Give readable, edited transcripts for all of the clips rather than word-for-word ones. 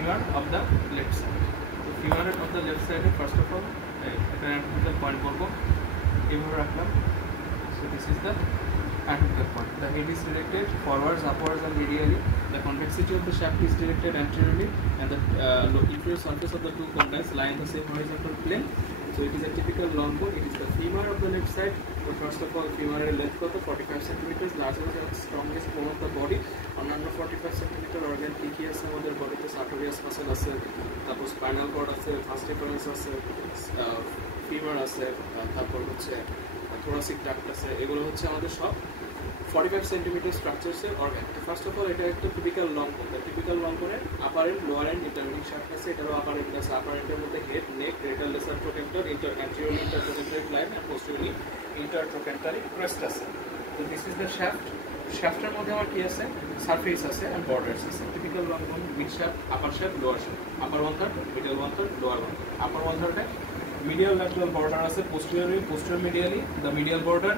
femur of the left side. So femur of the left side, first of all, এটা anatomical point করব এইভাবে রাখলাম. So this is the anatomical point. The head is directed forwards, upwards, and medially. The convexity of the shaft is directed anteriorly, and the inferior surface of the two condyles lie in the same horizontal plane. So it is a typical long bone. It is the femur of the left side. So first of all, femur length কত 45 centimeters, largest and strongest bone of the body. অন্যান্য 45 centimeter organ কি আছে আমাদের বডিতে? sartorius muscle আছে, তারপর spinal cord আছে, vas deferens আছে, femur আছে, তারপর হচ্ছে thoracic duct আছে. এগুলো হচ্ছে আমাদের সব 45 centimeter structures এর organ. First of all, এটা একটা typical long bone. Typical long bone এর upper end, lower end, intervening shaft আছে. এটারও upper end আছে. upper end এর মধ্যে head, neck, greater lesser trochanter, anteriorly intertrochanteric line and posteriorly intertrochanteric crest আছে. So this is the shaft. Shaft এর মধ্যে আমার কি আছে? Surface আছে and borders আছে. Typical long bone, mid shaft, upper shaft, lower shaft. Upper one third, middle one third, lower one third. Upper one third medial lateral border আছে, posterior medially. The medial border,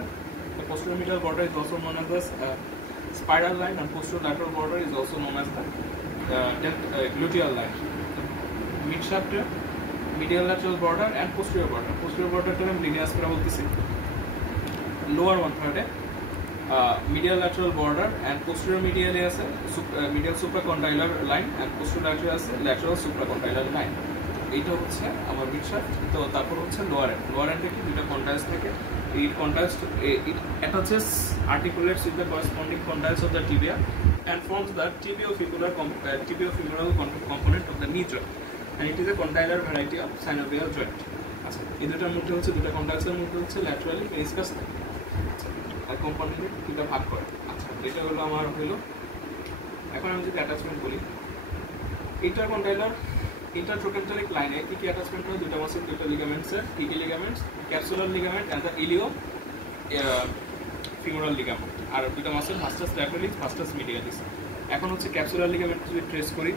the posterior medial border is also known as the spiral line, and posterior lateral border is also known as the gluteal line. Mid shaft, medial lateral border and posterior border. Posterior border term linear aspera bolteছি. Lower one third medial lateral border and posterior medially আছে medial supracondylar line and posterior lateral আছে lateral supracondylar line. এইটা হচ্ছে আমার mid shaft. তো তারপর হচ্ছে lower and. Lower এন্ডে কি দুটো কন্ডাইলস থাকে. এই কন্ডাইলস attaches articulates with the corresponding condyles of the tibia and forms the tibiofemoral component of the knee joint, and it is a condylar variety of synovial joint. আচ্ছা, এই দুটোর মধ্যে হচ্ছে দুটো কন্ডাইলসের মধ্যে হচ্ছে ল্যাটারালি মেনিসকাস আর কম্পোনেন্টে দুটো ভাগ করে. আচ্ছা, এটা হলো আমার হলো. এখন আমি যদি অ্যাটাচমেন্ট বলি, ইন্টারকন্ডাইলার intertrochanteric line কি কি অ্যাটাচমেন্ট হয়? দুটো মাসেল, দুটো লিগামেন্টস, কি কি ligaments? Capsular ligament and the iliofemoral ligament. আর দুটো মাসেল ভাস্টাস ল্যাটারালিস, ভাস্টাস মিডিয়ালিস. এখন হচ্ছে ক্যাপসুলার লিগামেন্ট যদি ট্রেস করি,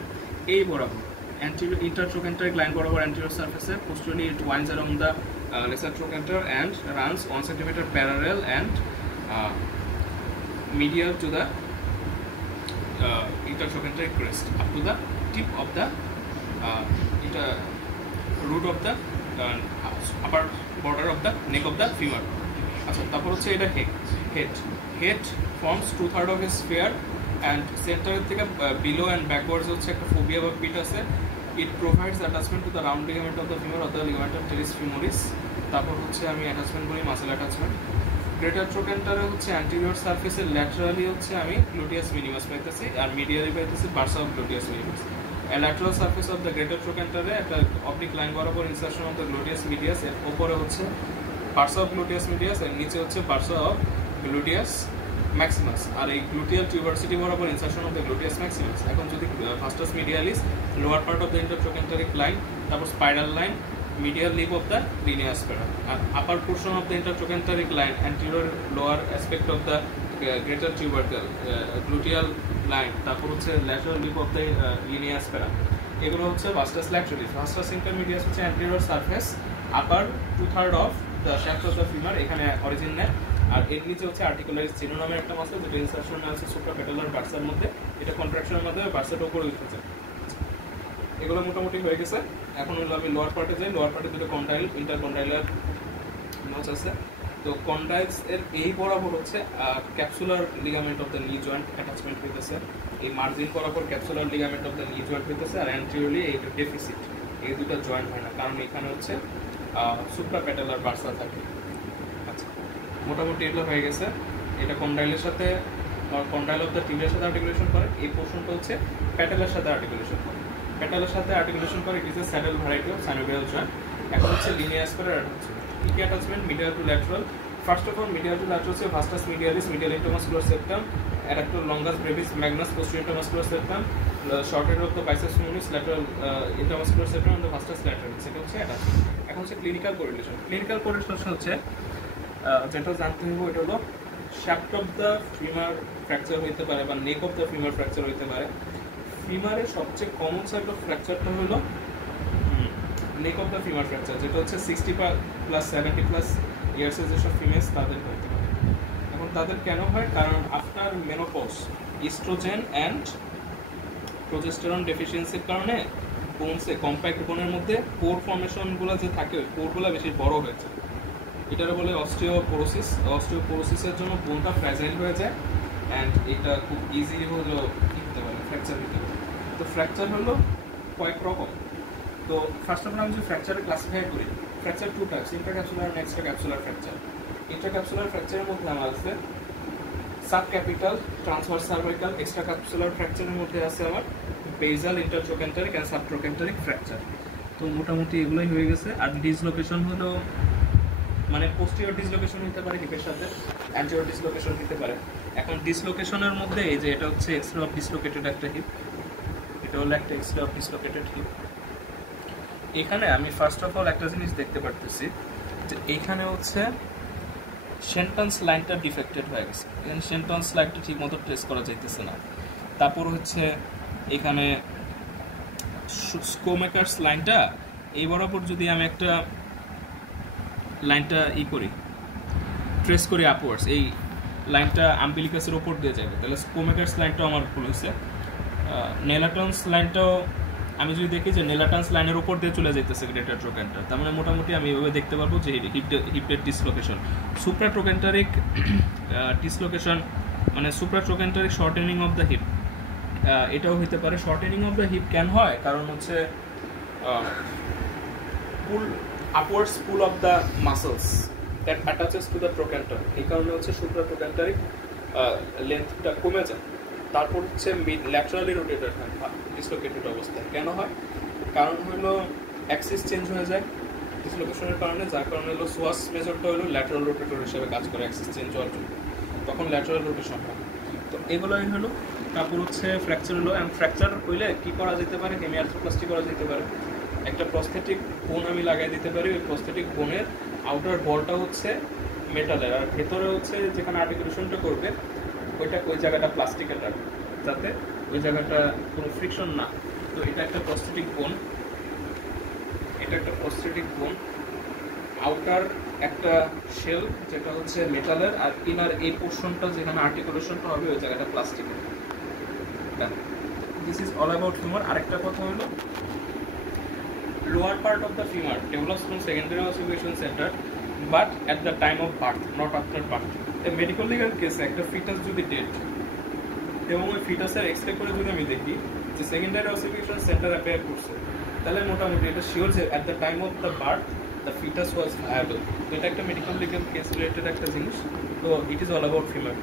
এই বরাবর anterior intertrochanteric line বরাবর anterior surface, posteriorly it winds around the lesser trochanter and runs 1 cm parallel and medial to the intertrochanteric crest up to the tip of the root of the upper border of the neck of the femur. আচ্ছা, তারপর হচ্ছে এটা head forms 2/3 of a sphere and center থেকে below and backwards হচ্ছে একটা fovea বা pit আছে. It provides attachment to the round ligament of the femur or the ligament of teres femoris. তারপর হচ্ছে আমি অ্যাটাচমেন্ট বলি মাসেল অ্যাটাচমেন্ট. গ্রেটার ট্রোক্যান্টারে হচ্ছে অ্যান্টেরিয়র সারফেসের ল্যাটারালি হচ্ছে আমি গ্লুটিয়াস মিনিমাস পাইতেছি, আর মিডিয়ালি পাইতেছি Barca of gluteus মিনিমাস. lateral surface of the greater trochanter একটা অবলিক লাইন বরাবর insertion of the gluteus medias. এর উপরে হচ্ছে বার্সা অফ গ্লুটিয়াস মিডিয়াস, এর নিচে হচ্ছে বার্সা অফ গ্লুটিয়াস ম্যাক্সিমাস, আর এই গ্লুটিয়াল টিউবারসিটি বরাবর insertion of the gluteus maximus. এখন যদি vastus medialis, lower part of the intertrochanteric line, তারপর spiral line, medial lip of the linea aspera, and upper portion of the intertrochanteric line, anterior lower aspect of the greater tubercle, gluteal line, তারপর হচ্ছে lateral lip of the linea aspera. এগুলো হচ্ছে vastus lateralis. Vastus intermedius হচ্ছে anterior surface, upper 2/3 of the shaft of the femur, এখানে origin নেয়. আর এর নিচে হচ্ছে আর্টিকুলারিস চিনো নামের একটা মাসল, যেটা ইনসারশন আছে সুপ্রাপেটালার বার্সার মধ্যে. এটা কন্ট্রাকশনের মাধ্যমে বার্সাটা উপরে উঠেছে. এগুলো মোটামুটি হয়ে গেছে. এখন হলো আমি লোয়ার পার্টে যাই. লোয়ার পার্টে দুটো কন্ডাইল, ইন্টারকন্ডাইলার নোচ আছে. তো কন্ডাইলস এর এই বরাবর হচ্ছে ক্যাপসুলার লিগামেন্ট অফ দ্য নি জয়েন্ট অ্যাটাচমেন্ট হইতেছে. এই মার্জিন বরাবর ক্যাপসুলার লিগামেন্ট অফ দ্য নি জয়েন্ট হইতেছে, আর অ্যান্টেরিয়রলি এই ডেফিসিট, এই দুটো জয়েন্ট হয় না, কারণ এখানে হচ্ছে সুপ্রাপেটালার বার্সা থাকে. আচ্ছা, মোটামুটি এগুলো হয়ে গেছে. এটা কন্ডাইলের সাথে, কন্ডাইল অফ দ্য টিবিয়ার সাথে আর্টিকুলেশন করে. এই পোর্শনটা হচ্ছে প্যাটেলার সাথে আর্টিকুলেশন করে. প্যাটেলার সাথে আর্টিকুলেশন করে, it is a saddle variety of synovial joint. এখন হচ্ছে লিনিয়ার অ্যাসপেরার অ্যাটাচমেন্ট. কি কি attachment? Medial to lateral. First of all medial to lateral হচ্ছে vastus medialis, medial intermuscular septum, adductor longus brevis magnus posterior intermuscular septum, short head of the biceps femoris, lateral intermuscular septum and the vastus lateralis. এটা হচ্ছে attachment. এখন হচ্ছে clinical correlation. Clinical correlation হচ্ছে যেটা জানতে হবে, এটা হলো shaft of the femur fracture হইতে পারে বা নেক অফ দ্য ফিমার ফ্র্যাকচার হইতে পারে. ফিমারের সবচেয়ে কমন সাইড অফ ফ্র্যাকচারটা হলো নেক অফ দ্য ফিমার ফ্র্যাকচার, যেটা হচ্ছে 60+ 70+ ইয়ার্সের যেসব ফিমেলস তাদের হতে পারে. এখন তাদের কেন হয়? কারণ after menopause estrogen and progesterone ডেফিসিয়েন্সির কারণে বোনসে কম্প্যাক্ট বোনের মধ্যে পোর ফর্মেশনগুলো যে থাকে ওই পোরগুলো বেশি বড় হয়েছে, এটার বলে অস্টিওপোরোসিস। অস্টিওপোরোসিসের জন্য বোনটা ফ্র্যাজাইল হয়ে যায় অ্যান্ড এটা খুব ইজি হলো কী হতে পারে, ফ্র্যাকচার হতে পারে। তো ফ্র্যাকচার হলো কয়েক রকম। তো ফার্স্ট অফ অল আমি যদি ফ্র্যাকচারে ক্লাসিফাই করি, fracture two types, intracapsular and extracapsular fracture. Intracapsular ফ্র্যাকচারের মধ্যে আমার আছে সাবক্যাপিটাল, ট্রান্সভার্স সার্ভাইকাল। এক্সট্রাক্যাপসুলার ফ্র্যাকচারের মধ্যে আছে আমার বেজাল, ইন্টারট্রোক্যান্টারিক অ্যান্ড সাবট্রোক্যান্টারিক ফ্র্যাকচার। তো মোটামুটি এগুলোই হয়ে গেছে। আর ডিসলোকেশন হলো মানে পোস্টিরিয়র ডিসলোকেশন হতে পারে হিপের সাথে, অ্যান্টেরিয়র ডিসলোকেশন হতে পারে। এখন ডিসলোকেশনের মধ্যে এই যে এটা হচ্ছে এক্সরে অফ ডিসলোকেটেড একটা হিপ, এটা হলো একটা এক্সরে অফ ডিসলোকেটেড হিপ। এখানে আমি ফার্স্ট অফ অল একটা জিনিস দেখতে পারতেছি যে এইখানে হচ্ছে সেন্টেন্স লাইনটা ডিফেক্টেড হয়ে গেছে, এখানে সেন্টেন্স লাইনটা ঠিক মতো ট্রেস করা যাইতেছে না। তারপর হচ্ছে এখানে স্কোমেকার্স লাইনটা এই বরাবর যদি আমি একটা লাইনটা করি, ট্রেস করি আপওয়ার্ডস, এই লাইনটা আম্বিলিকাসের ওপর দিয়ে যাবে, তাহলে স্কোমেকার্স লাইনটাও আমার ভুল হয়েছে। নেলাটন্স লাইনটাও আমি যদি দেখি যে নেলাটন্স লাইনের উপর দিয়ে চলে যাইতেছে গ্রেটার ট্রোক্যান্টার, তার মানে মোটামুটি আমি এভাবে দেখতে পারবো যে হিপের ডিসলোকেশন। সুপ্রাট্রোক্যান্টারিক ডিসলোকেশন মানে সুপ্রাট্রোক্যান্টারিক শর্টেনিং অফ দ্য হিপ, এটাও হতে পারে। শর্টেনিং অফ দ্য হিপ কেন হয়? কারণ হচ্ছে pull upwards pull of the muscles that attaches to the trochanter, এই কারণে হচ্ছে সুপ্রাট্রোক্যান্টারিক লেন্থটা কমে যায়। তারপর হচ্ছে ল্যাটারালি রোটেটেড হয় ডিসলোকেটেড অবস্থায়। কেন হয়? কারণ হলো অ্যাক্সিস চেঞ্জ হয়ে যায় ডিসলোকেশনের কারণে, যার কারণে হলো সোয়াস মেজরটা হলো ল্যাটারাল রোটেটর হিসেবে কাজ করে অ্যাক্সিস চেঞ্জ হওয়ার জন্য, তখন ল্যাটারাল রোটেশন হয়। তো এগুলোই হলো। তারপর হচ্ছে ফ্র্যাকচার হলো, অ্যান্ড ফ্র্যাকচার হইলে কী করা যেতে পারে? হেমিআর্থ্রোপ্লাস্টি করা যেতে পারে। একটা প্রস্থেটিক বোন আমি লাগাই দিতে পারি, ওই প্রস্থেটিক বোনের আউটার বলটা হচ্ছে মেটালের, আর ভেতরে হচ্ছে যেখানে আর্টিকুলেশনটা করবে ওই জায়গাটা প্লাস্টিকের রাখবে, যাতে ওই জায়গাটা কোনো ফ্রিকশন না। তো এটা একটা প্রস্থেটিক বোন, এটা একটা প্রস্থেটিক বোন, আউটার একটা শেল যেটা হচ্ছে মেটালের, আর ইনার এই পোর্শনটা যেখানে আর্টিকুলেশনটা হবে ওই জায়গাটা প্লাস্টিকের। This is all about femur. আরেকটা কথা হলো lower part of the femur develops from secondary ossification centre but at the time of birth, not after birth. Medical legal কেসে একটা ফিটাস যদি ডেড এবং ওই ফিটাসের এক্সরে করে যদি আমি দেখি যে সেকেন্ডারি অসিকুলেশন সেন্টার অ্যাপিয়ার করছে, তাহলে মোটামুটি এটা শিওর যে at the time of the birth the foetus was viable. তো এটা একটা মেডিকেল লিগাল কেস রিলেটেড একটা জিনিস। তো it is all about femur.